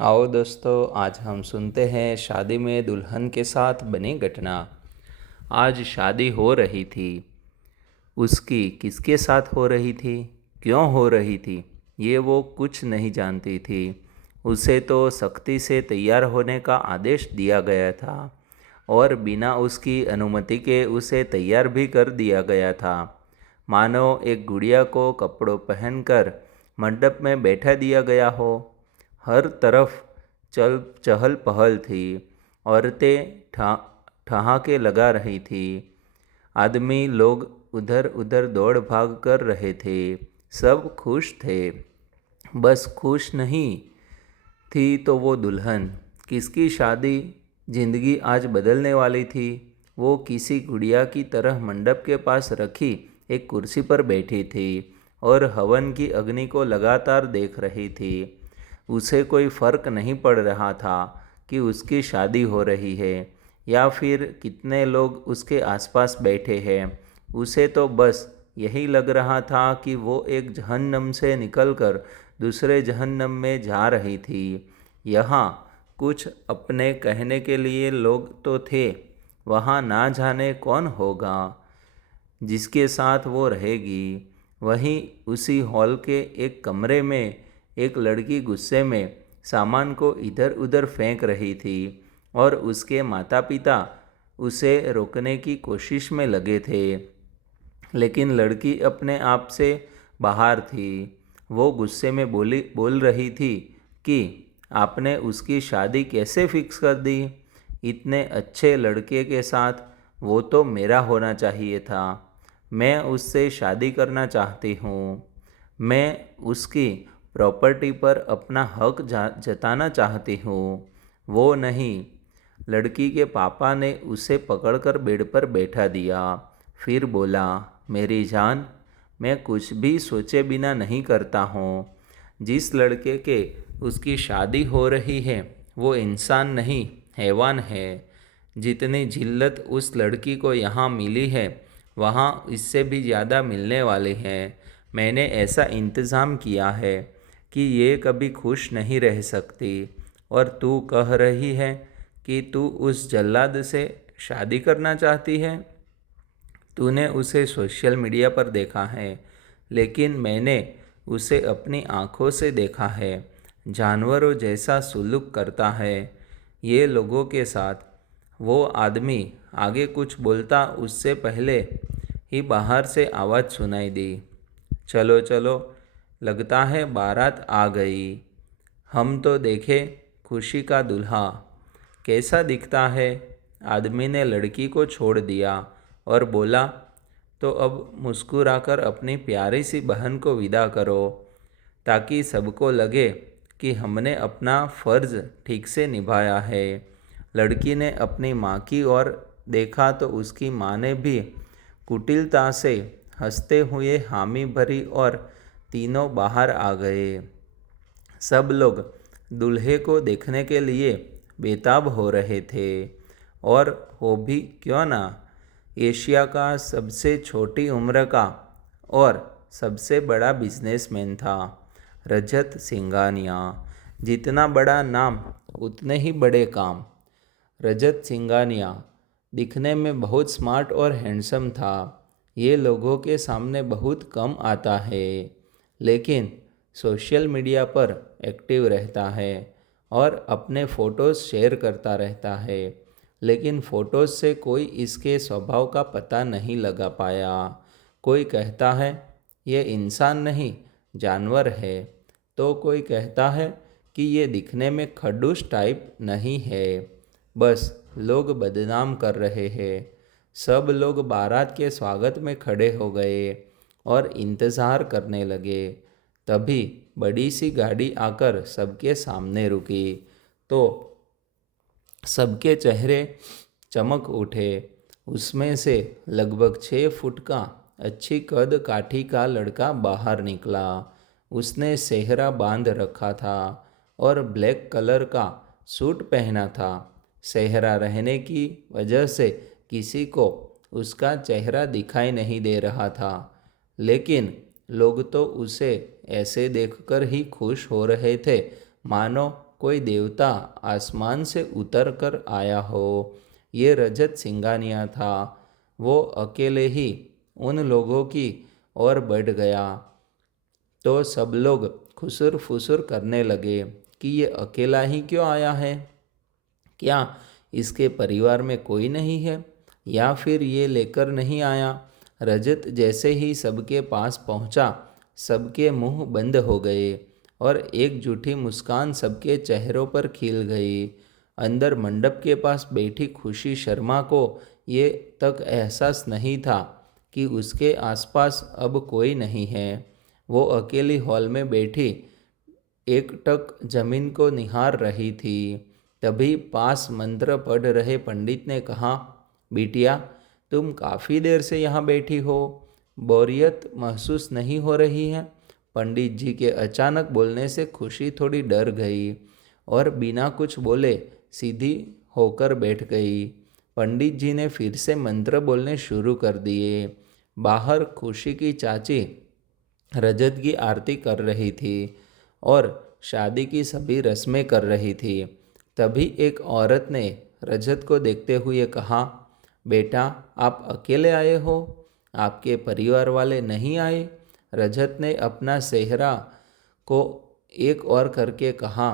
आओ दोस्तों, आज हम सुनते हैं शादी में दुल्हन के साथ बनी घटना। आज शादी हो रही थी। उसकी किसके साथ हो रही थी, क्यों हो रही थी, ये वो कुछ नहीं जानती थी। उसे तो सख्ती से तैयार होने का आदेश दिया गया था और बिना उसकी अनुमति के उसे तैयार भी कर दिया गया था। मानो एक गुड़िया को कपड़ों पहनकर मंडप में बैठा दिया गया हो। हर तरफ चल चहल पहल थी। औरतें ठहाके लगा रही थी। आदमी लोग उधर उधर दौड़ भाग कर रहे थे। सब खुश थे। बस खुश नहीं थी तो वो दुल्हन। किसकी शादी जिंदगी आज बदलने वाली थी। वो किसी गुड़िया की तरह मंडप के पास रखी एक कुर्सी पर बैठी थी और हवन की अग्नि को लगातार देख रही थी। उसे कोई फर्क नहीं पड़ रहा था कि उसकी शादी हो रही है या फिर कितने लोग उसके आसपास बैठे हैं। उसे तो बस यही लग रहा था कि वो एक जहन्नम से निकलकर दूसरे जहन्नम में जा रही थी। यहाँ कुछ अपने कहने के लिए लोग तो थे, वहाँ ना जाने कौन होगा जिसके साथ वो रहेगी। वहीं उसी हॉल के एक कमरे में एक लड़की गुस्से में सामान को इधर उधर फेंक रही थी और उसके माता पिता उसे रोकने की कोशिश में लगे थे। लेकिन लड़की अपने आप से बाहर थी। वो गुस्से में बोल रही थी कि आपने उसकी शादी कैसे फिक्स कर दी। इतने अच्छे लड़के के साथ वो तो मेरा होना चाहिए था। मैं उससे शादी करना चाहती हूँ। मैं उसकी प्रॉपर्टी पर अपना हक जताना चाहती हूँ, वो नहीं। लड़की के पापा ने उसे पकड़कर बेड पर बैठा दिया। फिर बोला, मेरी जान, मैं कुछ भी सोचे बिना नहीं करता हूँ। जिस लड़के के उसकी शादी हो रही है वो इंसान नहीं, हैवान है। जितनी जिल्लत उस लड़की को यहाँ मिली है वहाँ इससे भी ज़्यादा मिलने वाली है। मैंने ऐसा इंतज़ाम किया है कि ये कभी खुश नहीं रह सकती। और तू कह रही है कि तू उस जल्लाद से शादी करना चाहती है। तूने उसे सोशल मीडिया पर देखा है, लेकिन मैंने उसे अपनी आँखों से देखा है। जानवरों जैसा सुलूक करता है ये लोगों के साथ। वो आदमी आगे कुछ बोलता उससे पहले ही बाहर से आवाज़ सुनाई दी, चलो चलो, लगता है बारात आ गई। हम तो देखे खुशी का दूल्हा कैसा दिखता है। आदमी ने लड़की को छोड़ दिया और बोला, तो अब मुस्कुराकर अपनी प्यारी सी बहन को विदा करो ताकि सबको लगे कि हमने अपना फ़र्ज़ ठीक से निभाया है। लड़की ने अपनी माँ की ओर देखा तो उसकी माँ ने भी कुटिलता से हंसते हुए हामी भरी और तीनों बाहर आ गए। सब लोग दूल्हे को देखने के लिए बेताब हो रहे थे। और हो भी क्यों ना। एशिया का सबसे छोटी उम्र का और सबसे बड़ा बिजनेसमैन था रजत सिंघानिया। जितना बड़ा नाम उतने ही बड़े काम। रजत सिंघानिया दिखने में बहुत स्मार्ट और हैंडसम था। ये लोगों के सामने बहुत कम आता है, लेकिन सोशल मीडिया पर एक्टिव रहता है और अपने फ़ोटोज़ शेयर करता रहता है। लेकिन फ़ोटोज़ से कोई इसके स्वभाव का पता नहीं लगा पाया। कोई कहता है ये इंसान नहीं, जानवर है, तो कोई कहता है कि ये दिखने में खड़ूस टाइप नहीं है। बस लोग बदनाम कर रहे हैं। सब लोग बारात के स्वागत में खड़े हो गए और इंतज़ार करने लगे। तभी बड़ी सी गाड़ी आकर सबके सामने रुकी तो सबके चेहरे चमक उठे। उसमें से लगभग 6 फुट का अच्छी कद काठी का लड़का बाहर निकला। उसने सेहरा बांध रखा था और ब्लैक कलर का सूट पहना था। सेहरा रहने की वजह से किसी को उसका चेहरा दिखाई नहीं दे रहा था, लेकिन लोग तो उसे ऐसे देखकर ही खुश हो रहे थे मानो कोई देवता आसमान से उतर कर आया हो। ये रजत सिंघानिया था। वो अकेले ही उन लोगों की ओर बढ़ गया तो सब लोग खुसुर फुसुर करने लगे कि ये अकेला ही क्यों आया है। क्या इसके परिवार में कोई नहीं है, या फिर ये लेकर नहीं आया। रजत जैसे ही सबके पास पहुंचा, सबके मुंह बंद हो गए और एक झूठी मुस्कान सबके चेहरों पर खिल गई। अंदर मंडप के पास बैठी खुशी शर्मा को ये तक एहसास नहीं था कि उसके आसपास अब कोई नहीं है। वो अकेली हॉल में बैठी एकटक जमीन को निहार रही थी। तभी पास मंत्र पढ़ रहे पंडित ने कहा, बिटिया, तुम काफ़ी देर से यहाँ बैठी हो, बोरियत महसूस नहीं हो रही है। पंडित जी के अचानक बोलने से खुशी थोड़ी डर गई और बिना कुछ बोले सीधी होकर बैठ गई। पंडित जी ने फिर से मंत्र बोलने शुरू कर दिए। बाहर खुशी की चाची रजत की आरती कर रही थी और शादी की सभी रस्में कर रही थी। तभी एक औरत ने रजत को देखते हुए कहा, बेटा, आप अकेले आए हो, आपके परिवार वाले नहीं आए। रजत ने अपना सेहरा को एक और करके कहा,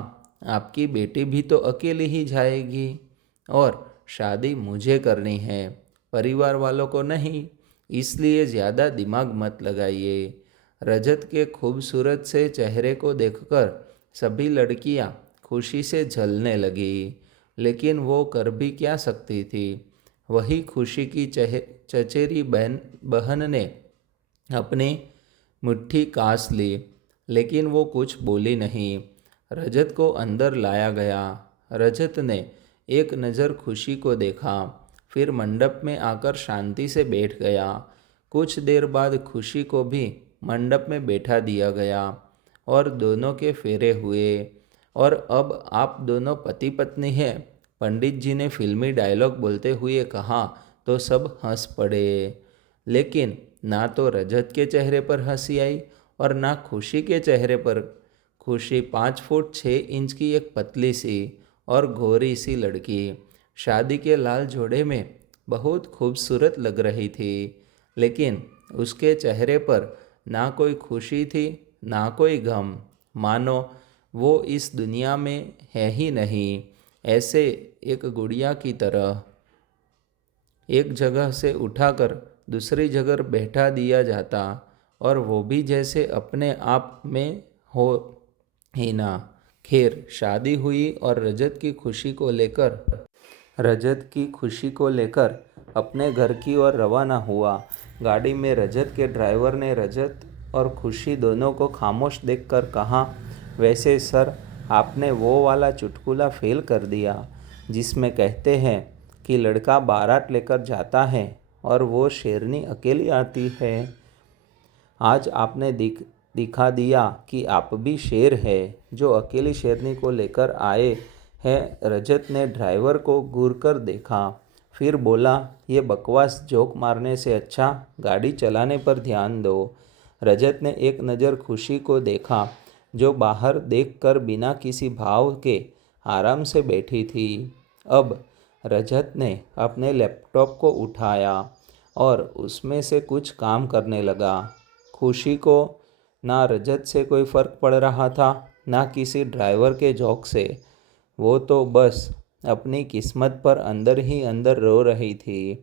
आपकी बेटी भी तो अकेली ही जाएगी और शादी मुझे करनी है, परिवार वालों को नहीं, इसलिए ज़्यादा दिमाग मत लगाइए। रजत के खूबसूरत से चेहरे को देखकर सभी लड़कियां खुशी से जलने लगी, लेकिन वो कर भी क्या सकती थी। वही खुशी की चचेरी बहन ने अपनी मुट्ठी कास ली, लेकिन वो कुछ बोली नहीं। रजत को अंदर लाया गया। रजत ने एक नज़र खुशी को देखा, फिर मंडप में आकर शांति से बैठ गया। कुछ देर बाद खुशी को भी मंडप में बैठा दिया गया और दोनों के फेरे हुए। और अब आप दोनों पति पत्नी हैं, पंडित जी ने फिल्मी डायलॉग बोलते हुए कहा तो सब हंस पड़े। लेकिन ना तो रजत के चेहरे पर हंसी आई और ना खुशी के चेहरे पर। खुशी 5 फुट 6 इंच की एक पतली सी और गोरी सी लड़की शादी के लाल जोड़े में बहुत खूबसूरत लग रही थी, लेकिन उसके चेहरे पर ना कोई खुशी थी ना कोई गम, मानो वो इस दुनिया में है ही नहीं। ऐसे एक गुड़िया की तरह एक जगह से उठाकर दूसरी जगह बैठा दिया जाता, और वो भी जैसे अपने आप में हो ही ना। खैर, शादी हुई और रजत की खुशी को लेकर अपने घर की ओर रवाना हुआ। गाड़ी में रजत के ड्राइवर ने रजत और खुशी दोनों को खामोश देखकर कहा, वैसे सर, आपने वो वाला चुटकुला फेल कर दिया जिसमें कहते हैं कि लड़का बारात लेकर जाता है और वो शेरनी अकेली आती है। आज आपने दिखा दिया कि आप भी शेर है जो अकेली शेरनी को लेकर आए हैं। रजत ने ड्राइवर को घूर कर देखा, फिर बोला, ये बकवास जोक मारने से अच्छा गाड़ी चलाने पर ध्यान दो। रजत ने एक नज़र खुशी को देखा, जो बाहर देखकर बिना किसी भाव के आराम से बैठी थी। अब रजत ने अपने लैपटॉप को उठाया और उसमें से कुछ काम करने लगा। खुशी को ना रजत से कोई फ़र्क पड़ रहा था, ना किसी ड्राइवर के जोक से। वो तो बस अपनी किस्मत पर अंदर ही अंदर रो रही थी,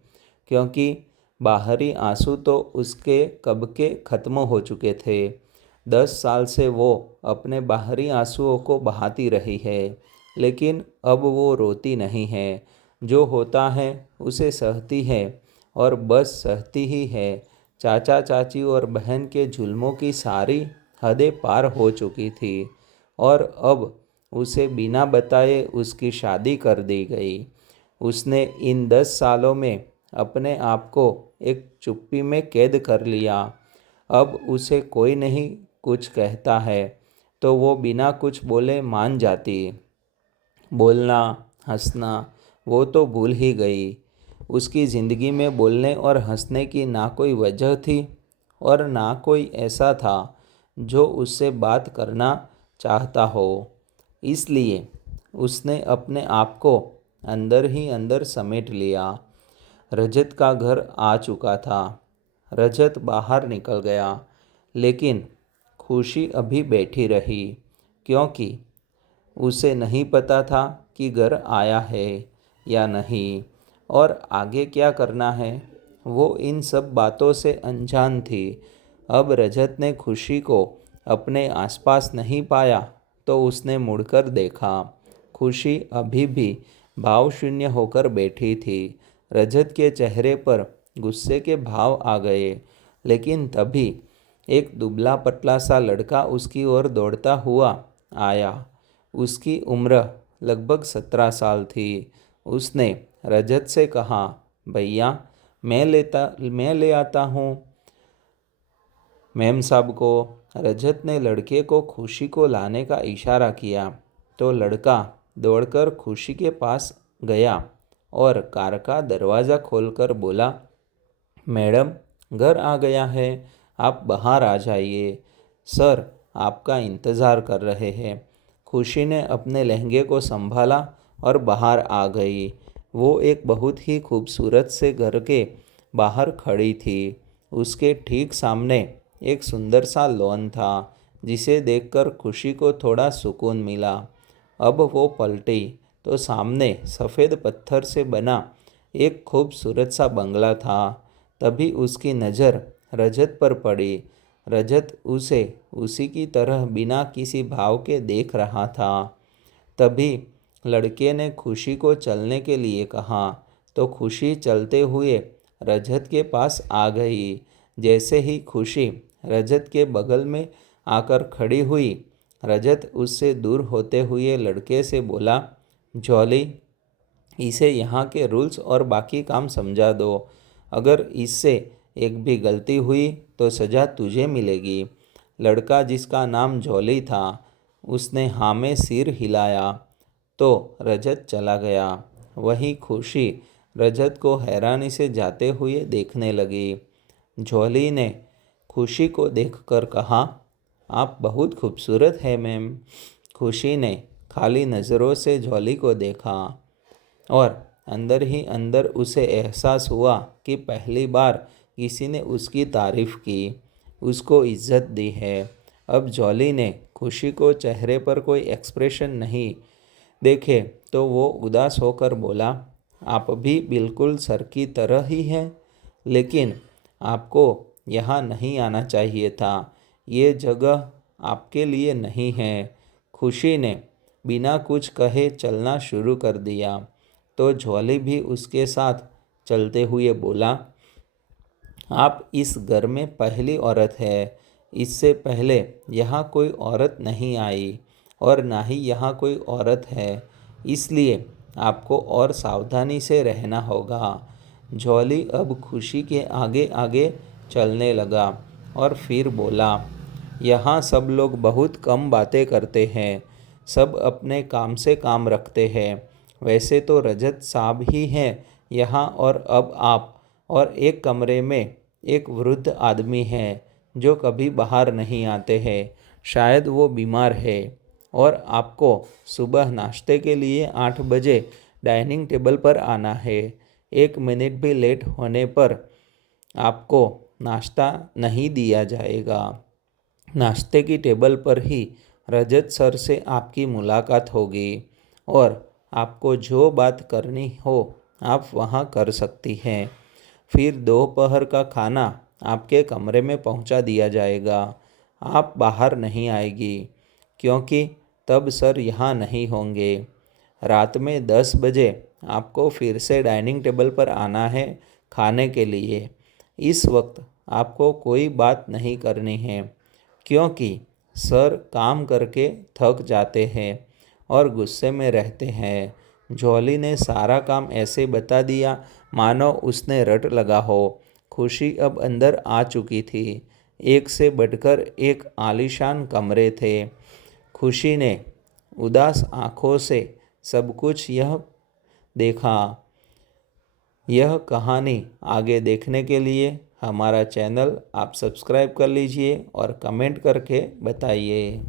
क्योंकि बाहरी आंसू तो उसके कब के ख़त्म हो चुके थे। 10 साल से वो अपने बाहरी आंसुओं को बहाती रही है, लेकिन अब वो रोती नहीं है। जो होता है उसे सहती है, और बस सहती ही है। चाचा चाची और बहन के जुल्मों की सारी हदें पार हो चुकी थी, और अब उसे बिना बताए उसकी शादी कर दी गई। उसने इन 10 सालों में अपने आप को एक चुप्पी में कैद कर लिया। अब उसे कोई नहीं कुछ कहता है तो वो बिना कुछ बोले मान जाती। बोलना, हंसना वो तो भूल ही गई। उसकी ज़िंदगी में बोलने और हंसने की ना कोई वजह थी और ना कोई ऐसा था जो उससे बात करना चाहता हो। इसलिए उसने अपने आप को अंदर ही अंदर समेट लिया। रजत का घर आ चुका था। रजत बाहर निकल गया, लेकिन खुशी अभी बैठी रही, क्योंकि उसे नहीं पता था कि घर आया है या नहीं और आगे क्या करना है। वो इन सब बातों से अनजान थी। अब रजत ने खुशी को अपने आसपास नहीं पाया तो उसने मुड़कर देखा। खुशी अभी भी भावशून्य होकर बैठी थी। रजत के चेहरे पर गुस्से के भाव आ गए, लेकिन तभी एक दुबला पतला सा लड़का उसकी ओर दौड़ता हुआ आया। उसकी उम्र लगभग 17 साल थी। उसने रजत से कहा, भैया मैं ले आता हूँ मैम साहब को। रजत ने लड़के को खुशी को लाने का इशारा किया तो लड़का दौड़कर खुशी के पास गया और कार का दरवाज़ा खोलकर बोला, मैडम घर आ गया है, आप बाहर आ जाइए, सर आपका इंतज़ार कर रहे हैं। खुशी ने अपने लहंगे को संभाला और बाहर आ गई। वो एक बहुत ही खूबसूरत से घर के बाहर खड़ी थी। उसके ठीक सामने एक सुंदर सा लॉन था, जिसे देखकर खुशी को थोड़ा सुकून मिला। अब वो पलटी तो सामने सफ़ेद पत्थर से बना एक खूबसूरत सा बंगला था। तभी उसकी नज़र रजत पर पड़ी। रजत उसे उसी की तरह बिना किसी भाव के देख रहा था। तभी लड़के ने खुशी को चलने के लिए कहा तो खुशी चलते हुए रजत के पास आ गई। जैसे ही खुशी रजत के बगल में आकर खड़ी हुई, रजत उससे दूर होते हुए लड़के से बोला, जॉली इसे यहाँ के रूल्स और बाकी काम समझा दो। अगर इससे एक भी गलती हुई तो सज़ा तुझे मिलेगी। लड़का, जिसका नाम जॉली था, उसने हाँ में सिर हिलाया तो रजत चला गया। वही खुशी रजत को हैरानी से जाते हुए देखने लगी। जॉली ने खुशी को देखकर कहा, आप बहुत खूबसूरत है मैम। खुशी ने खाली नज़रों से जॉली को देखा और अंदर ही अंदर उसे एहसास हुआ कि पहली बार किसी ने उसकी तारीफ़ की, उसको इज्जत दी है। अब जॉली ने खुशी को चेहरे पर कोई एक्सप्रेशन नहीं देखे तो वो उदास होकर बोला, आप भी बिल्कुल सर की तरह ही हैं, लेकिन आपको यहाँ नहीं आना चाहिए था। ये जगह आपके लिए नहीं है। खुशी ने बिना कुछ कहे चलना शुरू कर दिया तो जॉली भी उसके साथ चलते हुए बोला, आप इस घर में पहली औरत है। इससे पहले यहाँ कोई औरत नहीं आई और ना ही यहाँ कोई औरत है, इसलिए आपको और सावधानी से रहना होगा। जॉली अब खुशी के आगे आगे चलने लगा और फिर बोला, यहाँ सब लोग बहुत कम बातें करते हैं, सब अपने काम से काम रखते हैं। वैसे तो रजत साहब ही हैं यहाँ, और अब आप, और एक कमरे में एक वृद्ध आदमी है जो कभी बाहर नहीं आते हैं। शायद वो बीमार है और आपको सुबह नाश्ते के लिए 8 बजे डाइनिंग टेबल पर आना है। 1 मिनट भी लेट होने पर आपको नाश्ता नहीं दिया जाएगा। नाश्ते की टेबल पर ही रजत सर से आपकी मुलाकात होगी और आपको जो बात करनी हो आप वहाँ कर सकती हैं। फिर दोपहर का खाना आपके कमरे में पहुँचा दिया जाएगा। आप बाहर नहीं आएगी क्योंकि तब सर यहाँ नहीं होंगे। रात में 10 बजे आपको फिर से डाइनिंग टेबल पर आना है खाने के लिए। इस वक्त आपको कोई बात नहीं करनी है क्योंकि सर काम करके थक जाते हैं और गुस्से में रहते हैं। जॉली ने सारा काम ऐसे बता दिया मानो उसने रट लगा हो। खुशी अब अंदर आ चुकी थी। एक से बढ़कर एक आलीशान कमरे थे। खुशी ने उदास आँखों से सब कुछ यह देखा। यह कहानी आगे देखने के लिए हमारा चैनल आप सब्सक्राइब कर लीजिए और कमेंट करके बताइए।